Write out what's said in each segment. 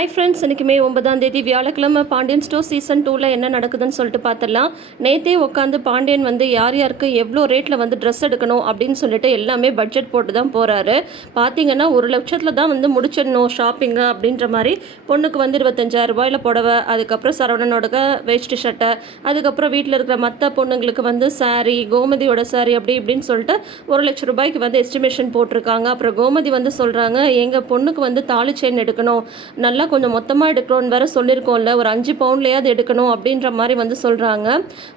Hi friends, இன்றைக்கி மே 9ஆம் தேதி வியாழக்கிழமை பாண்டியன் ஸ்டோர் சீசன் 2ல் என்ன நடக்குதுன்னு சொல்லிட்டு பார்த்துடலாம். நேற்றே உட்காந்து பாண்டியன் வந்து யார் யாருக்கு எவ்வளோ ரேட்டில் வந்து ட்ரெஸ் எடுக்கணும் அப்படின்னு சொல்லிட்டு எல்லாமே பட்ஜெட் போட்டு தான் போகிறாரு. பார்த்தீங்கன்னா 1,00,000 தான் வந்து முடிச்சிடணும் ஷாப்பிங்கு அப்படின்ற மாதிரி. பொண்ணுக்கு வந்து 25,000 ரூபாயில் புடவை, அதுக்கப்புறம் சரவணனோட வேஷ்டி ஷர்ட்டை, அதுக்கப்புறம் வீட்டில் இருக்கிற மற்ற பொண்ணுங்களுக்கு வந்து சாரீ, கோமதியோட சாரீ அப்படி இப்படின்னு சொல்லிட்டு 1,00,000 ரூபாய்க்கு வந்து எஸ்டிமேஷன் போட்டிருக்காங்க. அப்புறம் கோமதி வந்து சொல்கிறாங்க, எங்கள் பொண்ணுக்கு வந்து தாலி செயின் எடுக்கணும், நல்லா கொஞ்சம் மொத்தமாக எடுக்கணும்னு வேறு சொல்லியிருக்கோம்ல, ஒரு 5 பவுண்ட்லையாவது எடுக்கணும் அப்படின்ற மாதிரி வந்து சொல்கிறாங்க.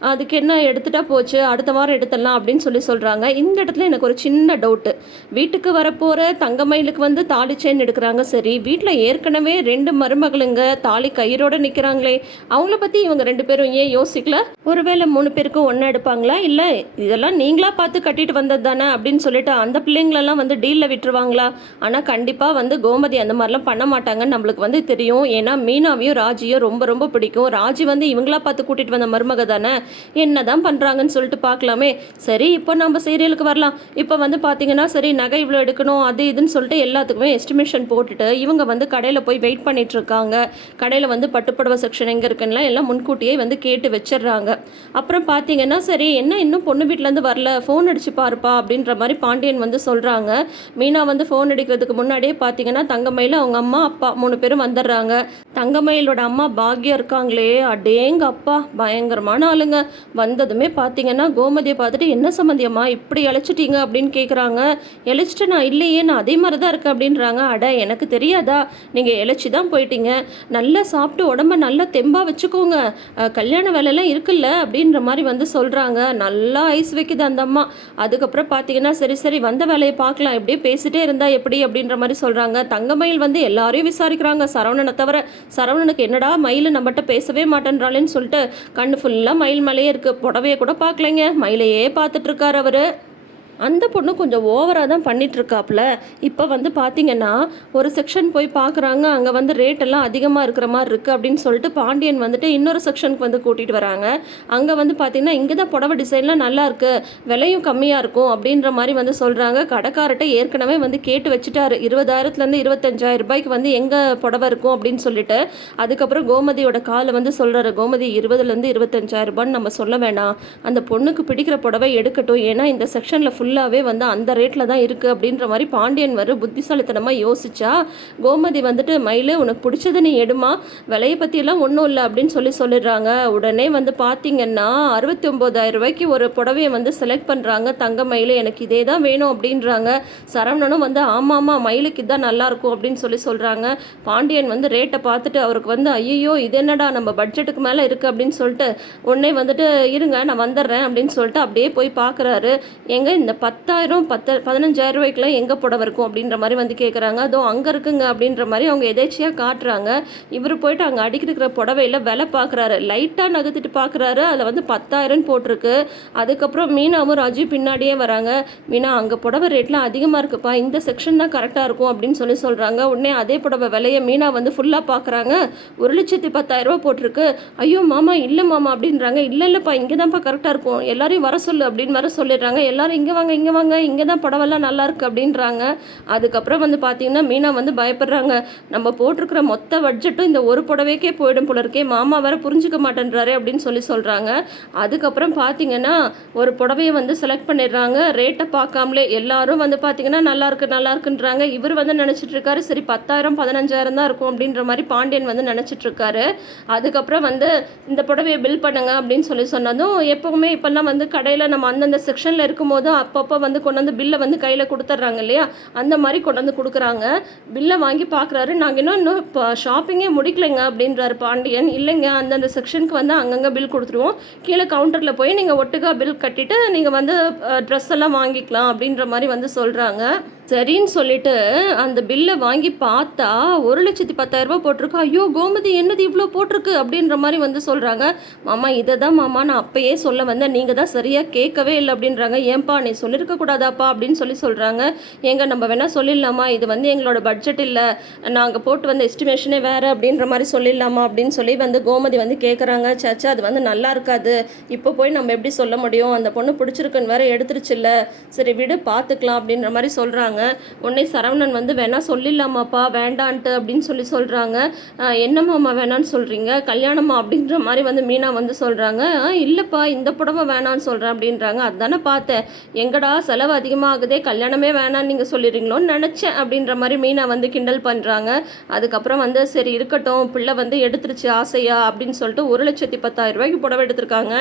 அதுக்கு என்ன எடுத்துட்டா போச்சு, அடுத்த வாரம் எடுத்துடலாம் அப்படின்னு சொல்கிறாங்க. இந்த இடத்துல எனக்கு ஒரு சின்ன டவுட்டு. வீட்டுக்கு வரப்போகிற தங்கமயிலுக்கு வந்து தாலி செயின் எடுக்கிறாங்க, சரி. வீட்டில் ஏற்கனவே 2 மருமகளுங்க தாலி கயிறோடு நிற்கிறாங்களே, அவங்கள பற்றி இவங்க 2 பேரும் ஏன் யோசிக்கல? ஒருவேளை 3 பேருக்கும் ஒன்றா எடுப்பாங்களா? இல்லை இதெல்லாம் நீங்களா பார்த்து கட்டிட்டு வந்தது தானே அப்படின்னு சொல்லிட்டு அந்த பிள்ளைங்களெல்லாம் வந்து டீலில் விட்டுருவாங்களா? ஆனால் கண்டிப்பாக வந்து கோமதி அந்த மாதிரிலாம் பண்ண மாட்டாங்கன்னு நம்மளுக்கு வந்து தெரியும். ஏன்னா மீனாவையும் ராஜியும் ரொம்ப ரொம்ப பிடிக்கும். ராஜி வந்து இவங்களா பார்த்து கூட்டிகிட்டு வந்த மருமக தானே, என்ன தான் பண்ணுறாங்கன்னு சொல்லிட்டு பார்க்கலாமே. சரி, இப்போ நம்ம சீரியலுக்கு வரலாம். இப்போ வந்து பார்த்தீங்கன்னா, சரி நகை இவ்வளோ எடுக்கணும் அது இதுன்னு சொல்லிட்டு எல்லாத்துக்குமே எஸ்டிமேஷன் போட்டுட்டு இவங்க வந்து கடையில் போய் வெயிட் பண்ணிட்டு இருக்காங்க. கடையில் வந்து பட்டுப்புடவை செக்ஷன் எங்கே இருக்குன்னா எல்லாம் முன்கூட்டியே வந்து கேட்டு வச்சிடுறாங்க. அப்புறம் பார்த்தீங்கன்னா, சரி என்ன இன்னும் பொண்ணு வீட்டிலேருந்து வரல, ஃபோன் அடிச்சு பாருப்பா அப்படின்ற மாதிரி பாண்டியன் வந்து சொல்கிறாங்க. மீனா வந்து ஃபோன் அடிக்கிறதுக்கு முன்னாடியே பார்த்தீங்கன்னா தங்கமயில அவங்க அம்மா அப்பா 3 பேரும் வந்துடுறாங்க. தங்கமயிலோட அம்மா பாக்யா இருக்காங்களே, அடேங்க அப்பா பயங்கரமான ஆளுங்க. வந்ததுமே பார்த்தீங்கன்னா கோமதியை பார்த்துட்டு, என்ன சம்மந்தியம்மா இப்படி இழைச்சிட்டீங்க அப்படின்னு கேட்குறாங்க. இழைச்சிட்டு நான் இல்லையே, நான் அதே மாதிரி தான் இருக்கேன் அப்படின்றாங்க. அட எனக்கு தெரியாதா, நீங்கள் இழைச்சி தான் போயிட்டீங்க, நல்லா சாப்பிட்டு உடம்ப நல்லா தெம்பாக வச்சுக்கோங்க, கல்யாண வேலையெல்லாம் இருக்குல்ல அப்படின்ற மாதிரி வந்து சொல்கிறாங்க. நல்லா ஐஸ் வைக்குது அந்த அம்மா. அதுக்கப்புறம் பார்த்தீங்கன்னா சரி சரி வந்த வேலையை பார்க்கலாம், எப்படியே பேசிட்டே இருந்தா எப்படி அப்படின்ற மாதிரி சொல்கிறாங்க. தங்கமயில் வந்து எல்லாரையும் விசாரிக்கிறாங்க சரவணனை தவிர. சரவணனுக்கு என்னடா மயில் நம்மகிட்ட பேசவே மாட்டேன்றாளேன்னு சொல்லிட்டு கண்ணு ஃபுல்லாக மயில் மேலேயே இருக்குது. புடவையை கூட பார்க்கலைங்க, மயிலையே பார்த்துட்டு இருக்காரு அவர். அந்த பொண்ணு கொஞ்சம் ஓவராக தான் பண்ணிகிட்ருக்காப்புல. இப்போ வந்து பார்த்திங்கன்னா ஒரு செக்ஷன் போய் பார்க்குறாங்க, அங்கே வந்து ரேட்டெல்லாம் அதிகமாக இருக்கிற மாதிரி இருக்குது அப்படின்னு சொல்லிட்டு பாண்டியன் வந்துட்டு இன்னொரு செக்ஷனுக்கு வந்து கூட்டிகிட்டு வராங்க. அங்கே வந்து பார்த்திங்கன்னா இங்கே தான் புடவை டிசைன்லாம் நல்லா இருக்குது, விலையும் கம்மியாக இருக்கும் அப்படின்ற மாதிரி வந்து சொல்கிறாங்க. கடைக்கார்ட்ட ஏற்கனவே வந்து கேட்டு வச்சுட்டாரு, 20,000 25,000 ரூபாய்க்கு வந்து எங்கே புடவை இருக்கும் அப்படின்னு சொல்லிட்டு. அதுக்கப்புறம் கோமதியோட காலை வந்து சொல்கிறாரு, கோமதி 20,000 ரூபான்னு நம்ம சொல்ல வேணாம், அந்த பொண்ணுக்கு பிடிக்கிற புடவை எடுக்கட்டும், ஏன்னா இந்த செக்ஷனில் ஃபுல்லாகவே வந்து அந்த ரேட்டில் தான் இருக்குது அப்படின்ற மாதிரி பாண்டியன் வர புத்திசாலித்தனமாக யோசிச்சா. கோமதி வந்துட்டு, மயிலே உனக்கு பிடிச்சது நீ எடுமா, விலையை பற்றியெல்லாம் ஒன்றும் இல்லை அப்படின்னு சொல்லிடுறாங்க. உடனே வந்து பார்த்தீங்கன்னா 69,000 ரூபாய்க்கு ஒரு புடவையை வந்து செலக்ட் பண்ணுறாங்க. தங்க மயிலே எனக்கு இதே தான் வேணும் அப்படின்றாங்க. சரவணனும் வந்து ஆமாம் மயிலுக்கு இதுதான் நல்லாயிருக்கும் அப்படின்னு சொல்கிறாங்க. பாண்டியன் வந்து ரேட்டை பார்த்துட்டு அவருக்கு வந்து ஐயோ இது என்னடா நம்ம பட்ஜெட்டுக்கு மேலே இருக்குது அப்படின்னு சொல்லிட்டு உடனே வந்துட்டு இருங்க நான் வந்துடுறேன் அப்படின்னு சொல்லிட்டு அப்படியே போய் பார்க்குறாரு. எங்க இந்த 15,000 ரூபாய்க்குலாம் எங்கே புடவை இருக்கும் அப்படின்ற மாதிரி வந்து கேட்குறாங்க. அதோ அங்கே இருக்குங்க அப்படின்ற மாதிரி அவங்க எதேச்சியாக காட்டுறாங்க. இவர் போயிட்டு அங்கே அடிக்கிற புடவையில் விலை பார்க்குறாரு, லைட்டாக நகர்த்திட்டு பார்க்குறாரு. அதில் வந்து 10,000 போட்டிருக்கு. அதுக்கப்புறம் மீனாவும் ராஜு பின்னாடியே வராங்க. மீனா அங்கே புடவை ரேட்லாம் அதிகமாக இருக்குப்பா, இந்த செக்ஷன் தான் கரெக்டாக இருக்கும் அப்படின்னு சொல்கிறாங்க. உடனே அதே புடவை விலையை மீனா வந்து ஃபுல்லாக பார்க்குறாங்க. 1,10,000 ரூபா போட்டிருக்கு. ஐயோ மாமா இல்லை மாமா அப்படின்றாங்க. இல்லைப்பா இங்கே தான்ப்பா கரெக்டாக இருக்கும், எல்லாரையும் வர சொல்லு அப்படின்னு வர சொல்லிடுறாங்க. எல்லாரும் இங்கே வாங்க இங்கே தான் புடவெல்லாம் நல்லா இருக்குது அப்படின்றாங்க. அதுக்கப்புறம் வந்து பார்த்தீங்கன்னா மீனா வந்து பயப்படுறாங்க, நம்ம போட்டிருக்கிற மொத்த பட்ஜெட்டும் இந்த ஒரு புடவைக்கே போயிடும் போல இருக்கே, மாமா வேற புரிஞ்சுக்க மாட்டேன்றாரு அப்படின்னு சொல்கிறாங்க. அதுக்கப்புறம் பார்த்தீங்கன்னா ஒரு புடவையை வந்து செலக்ட் பண்ணிடுறாங்க. ரேட்டை பார்க்காமலே எல்லாரும் வந்து பார்த்தீங்கன்னா நல்லா இருக்குன்றாங்க. இவர் வந்து நினச்சிட்டு இருக்காரு சரி 10,000 15,000 தான் இருக்கும் அப்படின்ற மாதிரி பாண்டியன் வந்து நினச்சிட்டு இருக்காரு. அதுக்கப்புறம் வந்து இந்த புடவையை பில் பண்ணுங்க அப்படின்னு சொன்னதும், எப்போவுமே இப்போல்லாம் வந்து கடையில் நம்ம அந்தந்த செக்ஷனில் இருக்கும்போது அப்பப்போ வந்து கொண்டு வந்து பில்லை வந்து கையில் கொடுத்துட்றாங்க இல்லையா, அந்த மாதிரி கொண்டு வந்து கொடுக்குறாங்க. பில்லை வாங்கி பார்க்குறாரு. நாங்கள் இன்னும் இப்போ ஷாப்பிங்கே முடிக்கலைங்க அப்படின்றாரு பாண்டியன். இல்லைங்க அந்தந்த செக்ஷனுக்கு வந்து அங்கங்கே பில் கொடுத்துருவோம், கீழே கவுண்டரில் போய் நீங்கள் ஒட்டுக்கா பில் கட்டிட்டு நீங்கள் வந்து ட்ரெஸ் எல்லாம் வாங்கிக்கலாம் அப்படின்ற மாதிரி வந்து சொல்கிறாங்க. சரின்னு சொல்லிட்டு அந்த பில்லை வாங்கி பார்த்தா 1,10,000 ரூபா போட்டிருக்கு. ஐயோ கோமதி என்னது இவ்வளோ போட்டிருக்கு அப்படின்ற மாதிரி வந்து சொல்கிறாங்க. மாமா இதை தான் மாமா நான் அப்பயே சொல்ல வந்தேன், நீங்கள் தான் சரியாக கேட்கவே இல்லை அப்படின்றாங்க. ஏன்பா நீ சொல்லியிருக்க கூடாதாப்பா அப்படின்னு சொல்கிறாங்க. ஏங்க நம்ம வேணால் சொல்லிடலாமா, இது வந்து எங்களோட பட்ஜெட் இல்லை, நாங்கள் போட்டு வந்த எஸ்டிமேஷனே வேறு அப்படின்ற மாதிரி சொல்லிடலாமா அப்படின்னு சொல்லி வந்து கோமதி வந்து கேட்குறாங்க. சேச்சா அது வந்து நல்லா இருக்காது, இப்போ போய் நம்ம எப்படி சொல்ல முடியும், அந்த பொண்ணு பிடிச்சிருக்குன்னு வேறு எடுத்துருச்சு இல்லை, சரி விடு பார்த்துக்கலாம் அப்படின்ற மாதிரி சொல்கிறாங்க. சொல்கிறாங்க. உடனே சரவணன் வந்து வேணா சொல்லிடலாமாப்பா வேண்டான்ட்டு அப்படின்னு சொல்கிறாங்க. என்னம்மாம்மா வேணான்னு சொல்கிறீங்க, கல்யாணமா அப்படின்ற மாதிரி வந்து மீனா வந்து சொல்கிறாங்க. இல்லைப்பா இந்த புடவை வேணான்னு சொல்கிறேன் அப்படின்றாங்க. அதுதானே பார்த்தேன், எங்கடா செலவு அதிகமாகுதே, கல்யாணமே வேணான்னு நீங்கள் சொல்லிடுறீங்களோன்னு நினச்சேன் அப்படின்ற மாதிரி மீனா வந்து கிண்டல் பண்ணுறாங்க. அதுக்கப்புறம் வந்து சரி இருக்கட்டும், பிள்ளை வந்து எடுத்துருச்சு ஆசையா அப்படின்னு சொல்லிட்டு 1,10,10,000 புடவை எடுத்திருக்காங்க.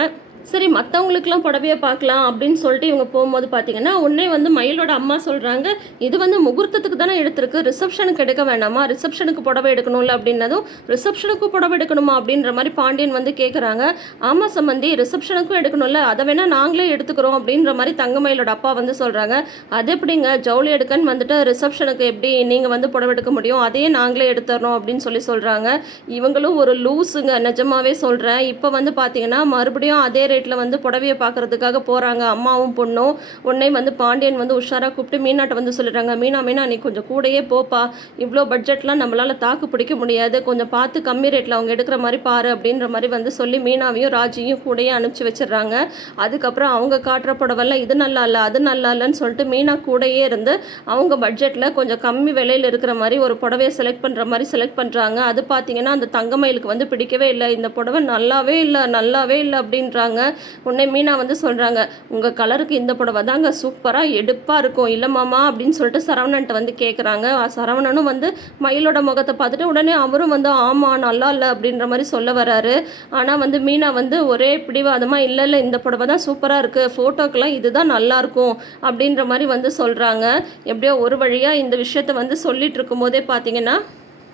சரி மற்றவங்களுக்குலாம் புடவைய பார்க்கலாம் அப்படின்னு சொல்லிட்டு இவங்க போகும்போது பார்த்தீங்கன்னா, உடனே வந்து மயிலோட அம்மா சொல்கிறாங்க, இது வந்து முகூர்த்தத்துக்கு தானே எடுத்திருக்கு, ரிசப்ஷனுக்கு எடுக்க வேணாமா, ரிசப்ஷனுக்கு புடவை எடுக்கணும்ல அப்படின்னதும், ரிசப்ஷனுக்கும் புடவை எடுக்கணுமா அப்படின்ற மாதிரி பாண்டியன் வந்து கேட்குறாங்க. ஆமாம் சம்மந்தி, ரிசப்ஷனுக்கும் எடுக்கணும்ல, அதை வேணால் நாங்களே எடுத்துக்கிறோம் அப்படின்ற மாதிரி தங்கமயிலோட அப்பா வந்து சொல்கிறாங்க. அது எப்படிங்க ஜவுளி எடுக்கன்னு வந்துட்டு ரிசப்ஷனுக்கு எப்படி நீங்கள் வந்து புடவை எடுக்க முடியும், அதையே நாங்களே எடுத்துறோம் அப்படின்னு சொல்கிறாங்க. இவங்களும் ஒரு லூஸுங்க, நிஜமாவே சொல்கிறேன். இப்போ வந்து பார்த்தீங்கன்னா மறுபடியும் அதே ரேட்டில் வந்து புடவையை பார்க்குறதுக்காக போகிறாங்க அம்மாவும் பொண்ணும். உடனே வந்து பாண்டியன் வந்து உஷாராக கூப்பிட்டு மீனாட்ட வந்து சொல்லிடுறாங்க, மீனா நீ கொஞ்சம் கூடயே போப்பா, இவ்வளோ பட்ஜெட்லாம் நம்மளால் தாக்கு பிடிக்க முடியாது, கொஞ்சம் பார்த்து கம்மி ரேட்டில் அவங்க எடுக்கிற மாதிரி பாரு அப்படின்ற மாதிரி வந்து சொல்லி மீனாவையும் ராஜியும் கூடயே அனுப்பிச்சி வச்சிடுறாங்க. அதுக்கப்புறம் அவங்க காட்டுற புடவெல்லாம் இது நல்லா இல்லை அது நல்லா இல்லைன்னு சொல்லிட்டு மீனா கூடயே இருந்து அவங்க பட்ஜெட்டில் கொஞ்சம் கம்மி விலையில் இருக்கிற மாதிரி ஒரு புடவையை செலக்ட் பண்ணுற மாதிரி செலக்ட் பண்ணுறாங்க. அது பார்த்தீங்கன்னா அந்த தங்கமயிலுக்கு வந்து பிடிக்கவே இல்லை, இந்த புடவை நல்லாவே இல்லை அப்படின்றாங்க. உடனே மீனா வந்து சொல்கிறாங்க, உங்கள் கலருக்கு இந்த புடவை தாங்க சூப்பராக எடுப்பாக இருக்கும் இல்லை மாமா அப்படின்னு சொல்லிட்டு சரவணன்ட்ட வந்து கேட்குறாங்க. சரவணனும் வந்து மயிலோட முகத்தை பார்த்துட்டு உடனே அவரும் வந்து ஆமாம் நல்லா இல்லை அப்படின்ற மாதிரி சொல்ல வராரு. ஆனால் வந்து மீனா வந்து ஒரே பிடிவாதமாக இல்லை இந்த புடவை தான் சூப்பராக இருக்குது, ஃபோட்டோக்கெல்லாம் இதுதான் நல்லாயிருக்கும் அப்படின்ற மாதிரி வந்து சொல்கிறாங்க. எப்படியோ ஒரு வழியாக இந்த விஷயத்தை வந்து சொல்லிட்டு இருக்கும்போதே பார்த்தீங்கன்னா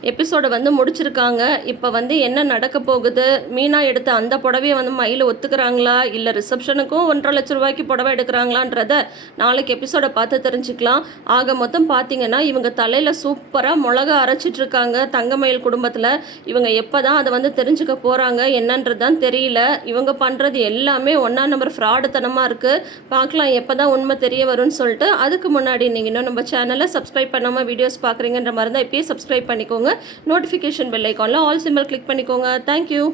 எபிசோடை வந்து முடிச்சிருக்காங்க. இப்போ வந்து என்ன நடக்க போகுது, மீனா எடுத்த அந்த புடவையை வந்து மயில் ஒத்துக்கிறாங்களா இல்லை ரிசப்ஷனுக்கும் 1,50,000 புடவை எடுக்கிறாங்களான்றத நாளைக்கு எபிசோடை பார்த்து தெரிஞ்சுக்கலாம். ஆக மொத்தம் பார்த்தீங்கன்னா இவங்க தலையில் சூப்பராக மிளகா அரைச்சிட்டு இருக்காங்க தங்கமயில் குடும்பத்தில். இவங்க எப்போ தான் அதை வந்து தெரிஞ்சுக்க போகிறாங்க என்னன்றது தான் தெரியல. இவங்க பண்ணுறது எல்லாமே 1ஆம் நம்பர் ஃப்ராடுத்தனமாக இருக்குது. பார்க்கலாம் எப்போ தான் உண்மை தெரிய வரும்னு சொல்லிட்டு. அதுக்கு முன்னாடி நீங்கள் இன்னும் நம்ம சேனலை சப்ஸ்கிரைப் பண்ணாமல் வீடியோஸ் பார்க்குறீங்கன்ற மாதிரி தான் இப்போயே சப்ஸ்கிரைப் பண்ணிக்கோங்க. நோட்டிஃபிகேஷன் பெல் ஐக்கானில் ஆல் சிம்பிள் கிளிக் பண்ணிக்கோங்க. தேங்க்யூ.